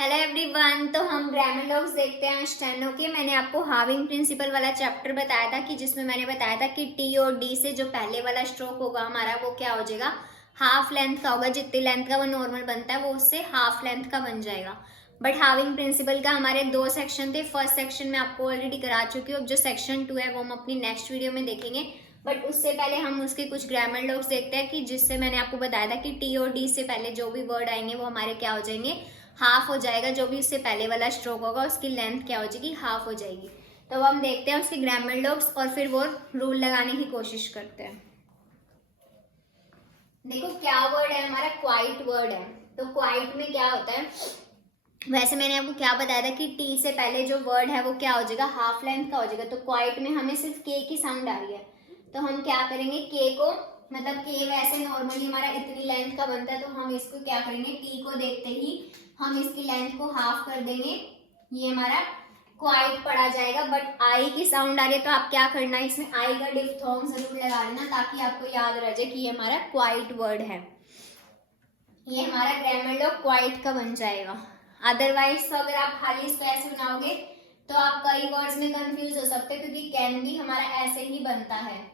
Hello everyone. तो हम grammar logs देखते हैं स्टेनो के। मैंने आपको हाविंग प्रिंसिपल वाला चैप्टर बताया था कि जिसमें मैंने बताया था कि टी और डी से जो पहले वाला स्ट्रोक होगा हमारा वो क्या हो जाएगा, हाफ लेंथ का होगा। जितनी लेंथ का वो नॉर्मल बनता है वो उससे हाफ लेंथ का बन जाएगा। बट हाविंग प्रिंसिपल का हमारे दो सेक्शन थे। फर्स्ट सेक्शन में आपको ऑलरेडी करा चुकी हूँ। अब जो सेक्शन 2 है वो हम अपनी नेक्स्ट वीडियो में देखेंगे। बट उससे पहले हम उसके कुछ ग्रामर लॉग्स देखते हैं कि जिससे मैंने आपको बताया था कि टी और डी से पहले जो भी वर्ड आएंगे वो हमारे क्या हो जाएंगे, हाफ हो जाएगा। जो भी उससे पहले वाला स्ट्रोक होगा उसकी लेंथ क्या हो जाएगी, हाफ हो जाएगी। तो अब हम देखते हैं उसके ग्रामर लॉग्स और फिर वो रूल लगाने की कोशिश करते हैं। देखो क्या वर्ड है हमारा, क्वाइट वर्ड है। तो क्वाइट में क्या होता है, वैसे मैंने आपको क्या बताया था कि टी से पहले जो वर्ड है वो क्या हो जाएगा, हाफ लेंथ का हो जाएगा। तो क्वाइट में हमें सिर्फ के की साउंड आ रही है। तो हम क्या करेंगे, के को मतलब के वैसे नॉर्मली हमारा इतनी लेंथ का बनता है, तो हम इसको क्या करेंगे, टी को देखते ही हम इसकी लेंथ को हाफ कर देंगे। ये हमारा क्वाइट पढ़ा जाएगा। बट आई की साउंड आ रही है तो आप क्या करना है, इसमें आई का डिफ्थोंग जरूर लगा देना ताकि आपको याद रह जाए कि ये हमारा क्वाइट वर्ड है। ये हमारा ग्रामर लॉग क्वाइट का बन जाएगा। अदरवाइज तो अगर आप खाली इसको ऐसे बनाओगे तो आप कई वर्ड्स में कंफ्यूज हो सकते हैं, क्योंकि कैन भी हमारा ऐसे ही बनता है।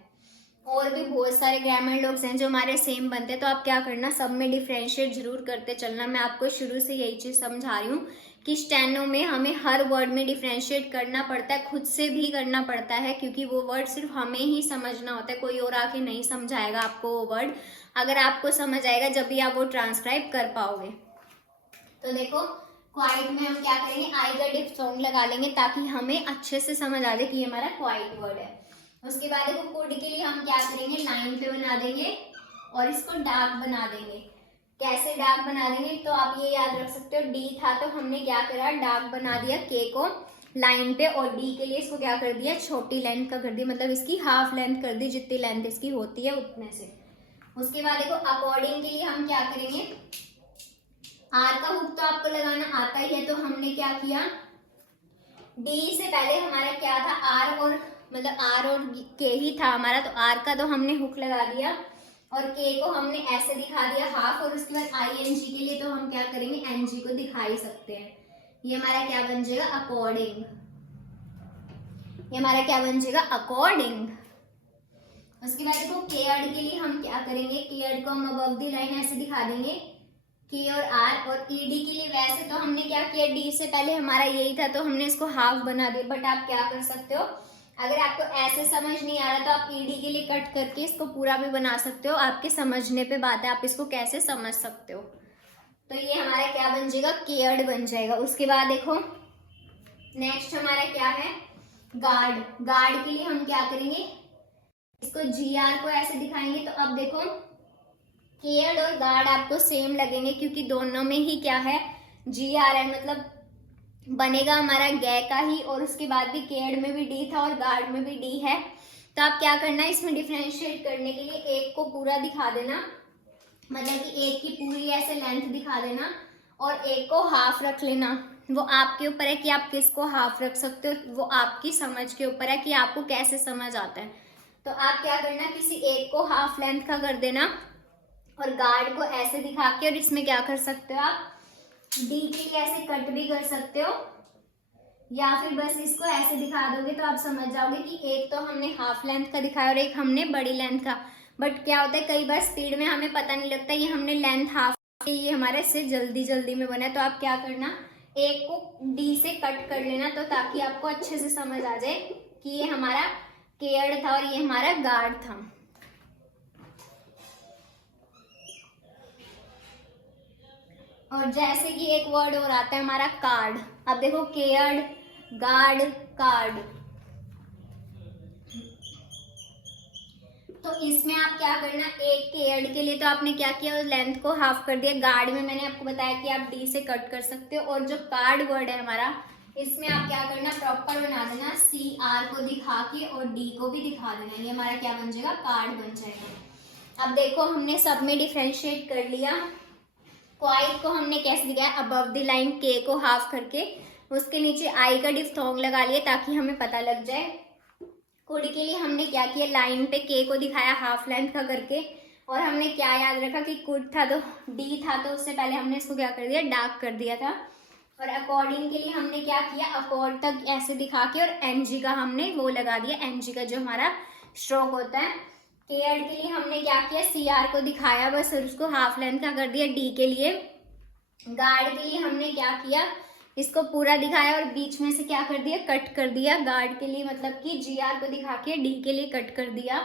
और भी बहुत सारे ग्रामर लॉग्स हैं जो हमारे सेम बनते हैं। तो आप क्या करना, सब में डिफ्रेंशिएट जरूर करते चलना। मैं आपको शुरू से यही चीज़ समझा रही हूँ कि स्टेनो में हमें हर वर्ड में डिफ्रेंशिएट करना पड़ता है, खुद से भी करना पड़ता है, क्योंकि वो वर्ड सिर्फ हमें ही समझना होता है। कोई और आके नहीं समझाएगा आपको वो वर्ड। अगर आपको समझ आएगा जब भी आप वो ट्रांसक्राइब कर पाओगे। तो देखो क्वाइट में हम क्या करेंगे, आई का डिफ्थोंग लगा लेंगे ताकि हमें अच्छे से समझ आ जाए कि ये हमारा क्वाइट वर्ड है। उसके बाद देखो कुड के लिए हम क्या करेंगे, लाइन पे बना देंगे और इसको डार्क बना देंगे। कैसे डार्क बना देंगे, तो आप ये याद रख सकते हो, डी था तो हमने क्या करा, डार्क बना दिया के को लाइन पे, और डी के लिए इसको क्या कर दिया, छोटी लेंथ का कर दिया, मतलब इसकी हाफ लेंथ कर दी, जितनी लेंथ इसकी होती है उतने से। उसके बाद देखो अकॉर्डिंग के लिए हम क्या करेंगे, आर का हुक तो आपको लगाना आता ही है। तो हमने क्या किया, डी से पहले हमारा क्या था, आर और मतलब आर और के ही था हमारा, तो आर का तो हमने हुक लगा दिया और के को हमने ऐसे दिखा दिया हाफ। और उसके बाद आई एन जी के लिए तो हम क्या करेंगे, एन जी को दिखा ही सकते हैं। ये हमारा क्या बन जाएगा, अकॉर्डिंग। ये हमारा क्या बन जाएगा, अकॉर्डिंग। उसके बाद देखो केयर्ड के लिए हम क्या करेंगे, केयर्ड को हम अबव दी लाइन ऐसे दिखा देंगे, के और आर। और ईडी के लिए वैसे तो हमने क्या किया, डी से पहले हमारा यही था तो हमने इसको हाफ बना दिया। बट आप क्या कर सकते हो, अगर आपको ऐसे समझ नहीं आ रहा तो आप ईडी के लिए कट करके इसको पूरा भी बना सकते हो। आपके समझने पे बात है, आप इसको कैसे समझ सकते हो। तो ये हमारा क्या बन जाएगा, केयर्ड बन जाएगा। उसके बाद देखो नेक्स्ट हमारा क्या है, गार्ड। गार्ड के लिए हम क्या करेंगे, इसको जी आर को ऐसे दिखाएंगे। तो अब देखो केयर्ड और गार्ड आपको सेम लगेंगे, क्योंकि दोनों में ही क्या है, जी आर है, मतलब बनेगा हमारा गे का ही। और उसके बाद भी केयर्ड में भी डी था और गार्ड में भी डी है। तो आप क्या करना है, इसमें डिफ्रेंशिएट करने के लिए एक को पूरा दिखा देना, मतलब कि एक की पूरी ऐसे लेंथ दिखा देना और एक को हाफ रख लेना। वो आपके ऊपर है कि आप किसको हाफ रख सकते हो, वो आपकी समझ के ऊपर है कि आपको कैसे समझ आता है। तो आप क्या करना, किसी एक को हाफ लेंथ का कर देना और गार्ड को ऐसे दिखा के, और इसमें क्या कर सकते हो आप, डी के लिए ऐसे कट भी कर सकते हो, या फिर बस इसको ऐसे दिखा दोगे तो आप समझ जाओगे कि एक तो हमने हाफ लेंथ का दिखाया और एक हमने बड़ी लेंथ का। बट क्या होता है, कई बार स्पीड में हमें पता नहीं लगता, ये हमने लेंथ हाफ, ये हमारे से जल्दी जल्दी में बना है। तो आप क्या करना, एक को डी से कट कर लेना, तो ताकि आपको अच्छे से समझ आ जाए कि ये हमारा केयर्ड था और ये हमारा गार्ड था। और जैसे कि एक वर्ड और आता है हमारा कार्ड। अब देखो केयर्ड, गार्ड, कार्ड। तो इसमें आप क्या करना, एक केयर्ड के लिए तो आपने क्या किया, लेंथ को हाफ कर दिया। गार्ड में मैंने आपको बताया कि आप डी से कट कर सकते हो। और जो कार्ड वर्ड है हमारा, इसमें आप क्या करना, प्रॉपर बना देना, सी आर को दिखा के और डी को भी दिखा देना। ये हमारा क्या बन जाएगा, कार्ड बन जाएगा। अब देखो हमने सब में डिफ्रेंशिएट कर लिया। क्वाइट को हमने कैसे दिखाया, अबव द लाइन के को हाफ करके उसके नीचे आई का डिफ्थोंग लगा लिया ताकि हमें पता लग जाए। कुड के लिए हमने क्या किया, लाइन पे के को दिखाया हाफ लेंथ का करके, और हमने क्या याद रखा कि कुड था तो डी था, तो उससे पहले हमने इसको क्या कर दिया, डार्क कर दिया था। और अकॉर्डिंग के लिए हमने क्या किया, अकॉर्ड तक ऐसे दिखा के और एनजी का हमने वो लगा दिया, एनजी का जो हमारा स्ट्रोक होता है। केएड के लिए हमने क्या किया, सीआर को दिखाया बस और उसको हाफ लेंथ का कर दिया। डी के लिए, गार्ड के लिए हमने क्या किया, इसको पूरा दिखाया और बीच में से क्या कर दिया, कट कर दिया। गार्ड के लिए मतलब कि जीआर को दिखा के डी के लिए कट कर दिया।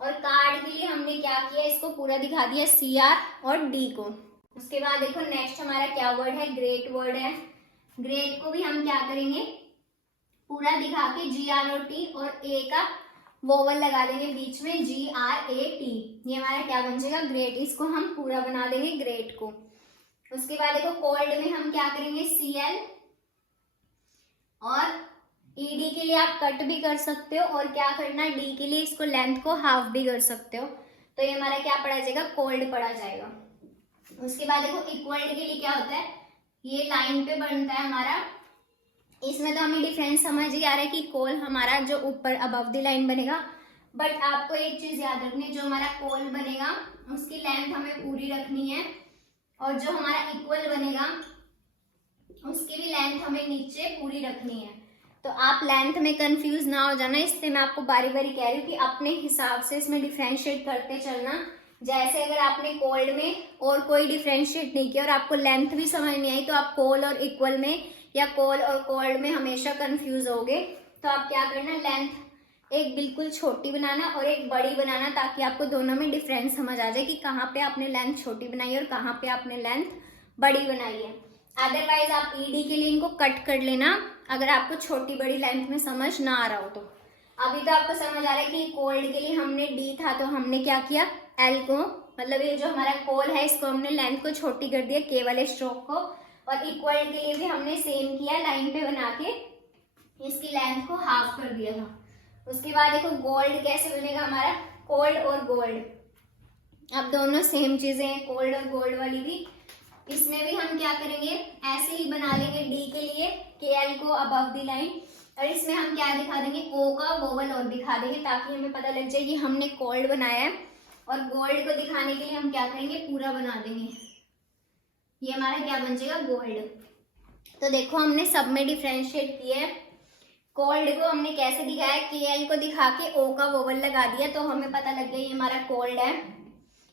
और कार्ड के लिए हमने क्या किया, इसको पूरा दिखा दिया सीआर और डी को। उसके बाद देखो नेक्स्ट हमारा क्या वर्ड है, ग्रेट वर्ड है। ग्रेट को भी हम क्या करेंगे, पूरा दिखा के जीआर और टी और ए का वोवल लगा देंगे बीच में, GRAT। ये हमारा क्या बन जाएगा, ग्रेट। इसको हम पूरा बना देंगे ग्रेट को। उसके बाद देखो कोल्ड में हम क्या करेंगे, CL और ED के लिए आप कट भी कर सकते हो और क्या करना, D के लिए इसको लेंथ को हाफ भी कर सकते हो। तो ये हमारा क्या पड़ा जाएगा, कोल्ड पड़ा जाएगा। उसके बाद देखो इक्वल्ड के लिए क्या होता है, ये लाइन पे बनता है हमारा। इसमें तो हमें डिफरेंस समझ ही आ रहा है कि कोल हमारा जो ऊपर अबव द लाइन बनेगा, बट आपको एक चीज याद रखनी है, जो हमारा कोल बनेगा उसकी लेंथ हमें पूरी रखनी है और जो हमारा इक्वल बनेगा उसकी भी लेंथ हमें नीचे पूरी रखनी है। तो आप लेंथ में कंफ्यूज ना हो जाना, इसलिए मैं आपको बारी बारी कह रही हूँ कि अपने हिसाब से इसमें डिफ्रेंशिएट करते चलना। जैसे अगर आपने कोल्ड में और कोई डिफ्रेंशिएट नहीं किया और आपको लेंथ भी समझ नहीं आई, तो आप कोल और इक्वल में या कोल और कोल्ड में हमेशा कंफ्यूज होगे। तो आप क्या करना, लेंथ एक बिल्कुल छोटी बनाना और एक बड़ी बनाना, ताकि आपको दोनों में डिफरेंस समझ आ जाए कि कहाँ पे आपने लेंथ छोटी बनाई है और कहाँ पे आपने लेंथ बड़ी बनाई है। अदरवाइज आप ED के लिए इनको कट कर लेना अगर आपको छोटी बड़ी लेंथ में समझ ना आ रहा हो तो। अभी तो आपको समझ आ रहा है कि कोल्ड के लिए हमने D था तो हमने क्या किया, L को, मतलब ये जो हमारा कोल है इसको हमने लेंथ को छोटी कर दिया, के वाले स्ट्रोक को। और इक्वल के लिए भी हमने सेम किया, लाइन पे बना के इसकी लेंथ को हाफ कर दिया था। उसके बाद देखो गोल्ड कैसे बनेगा हमारा, कोल्ड और गोल्ड, अब दोनों सेम चीजें हैं, कोल्ड और गोल्ड वाली भी। इसमें भी हम क्या करेंगे, ऐसे ही बना लेंगे D के लिए KL को अबव द लाइन, और इसमें हम क्या दिखा देंगे, O का वोवल और दिखा देंगे, ताकि हमें पता लग जाए कि हमने कोल्ड बनाया है। और गोल्ड को दिखाने के लिए हम क्या करेंगे, पूरा बना देंगे, ये हमारा क्या बन जाएगा, गोल्ड। तो देखो हमने सब में डिफ्रेंशिएट किया है। कोल्ड को हमने कैसे दिखाया, KL को दिखा के O का वोवल लगा दिया, तो हमें पता लग गया ये हमारा कोल्ड है,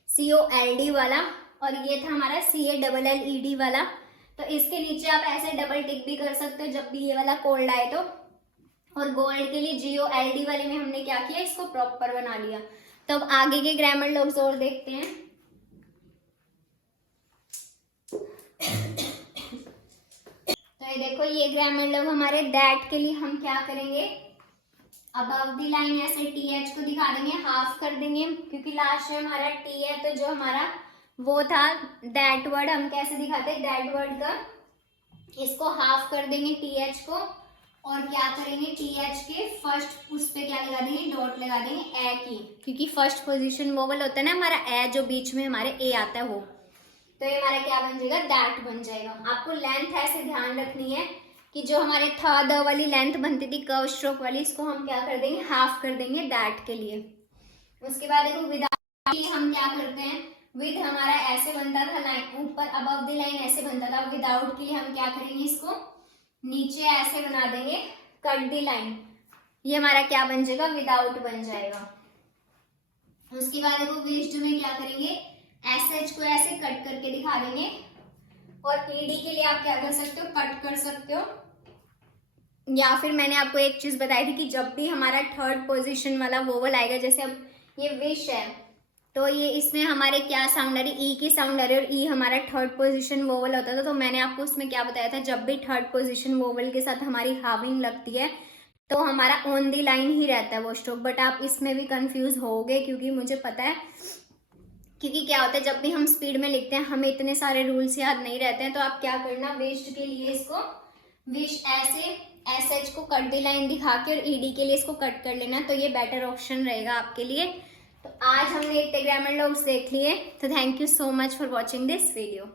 COLD वाला। और ये था हमारा CALLED वाला। तो इसके नीचे आप ऐसे डबल टिक भी कर सकते हो जब भी ये वाला कोल्ड आए तो। और गोल्ड के लिए GOLD वाले में हमने क्या किया, इसको प्रॉपर बना लिया। तो अब आगे के ग्रामर लॉग्स और देखते हैं। तो ये देखो ये ग्रामर लॉग हमारे दैट के लिए हम क्या करेंगे, अबव द लाइन ऐसे TH को दिखा देंगे, हाफ कर देंगे, क्योंकि लास्ट में हमारा T है, तो जो हमारा वो था दैट वर्ड, हम कैसे दिखाते हैं दैट वर्ड का, इसको हाफ कर देंगे TH को। और क्या करेंगे, TH के फर्स्ट उस पे क्या लगा देंगे, डॉट लगा देंगे ए की, क्योंकि फर्स्ट पोजीशन वोवल होता है ना हमारा ए, जो बीच में हमारे ए आता है वो। तो ये हमारा क्या बन जाएगा, दैट बन जाएगा। आपको लेंथ ऐसे ध्यान रखनी है कि जो हमारे द वाली लेंथ बनती थी कर्व स्ट्रोक वाली, इसको हम क्या कर देंगे, हाफ कर देंगे दैट के लिए। उसके बाद देखो विदाउट के लिए हम क्या करते हैं, विद हमारा ऐसे बनता था लाइन, ऊपर अबव द लाइन ऐसे बनता था। विदाउट के लिए हम क्या करेंगे, इसको नीचे ऐसे बना देंगे, कट द लाइन, ये हमारा क्या बन जाएगा, विदाउट बन जाएगा। उसके बाद देखो विज्ड में क्या करेंगे, SH को ऐसे कट करके दिखा देंगे। और ED के लिए आप क्या कर सकते हो, कट कर सकते हो। या फिर मैंने आपको एक चीज बताई थी कि जब भी हमारा थर्ड पोजीशन वाला वोवल आएगा, जैसे अब ये विश है तो ये इसमें हमारे क्या साउंड आ रही, E की साउंड आ रही है, और E हमारा थर्ड पोजीशन वोवल होता था। तो मैंने आपको उसमें क्या बताया था, जब भी थर्ड पोजीशन वोवल के साथ हमारी हाविंग लगती है तो हमारा ऑन दी लाइन ही रहता है वो स्ट्रोक। बट आप इसमें भी कंफ्यूज होगे, क्योंकि मुझे पता है, क्योंकि क्या होता है जब भी हम स्पीड में लिखते हैं हमें इतने सारे रूल्स याद नहीं रहते हैं। तो आप क्या करना, विश्ड के लिए इसको विश ऐसे SH को कट दी लाइन दिखा के, और ED के लिए इसको कट कर लेना, तो ये बेटर ऑप्शन रहेगा आपके लिए। तो आज हमने इतने ग्रामर लॉग्स देख लिए, तो thank you so much for watching this video.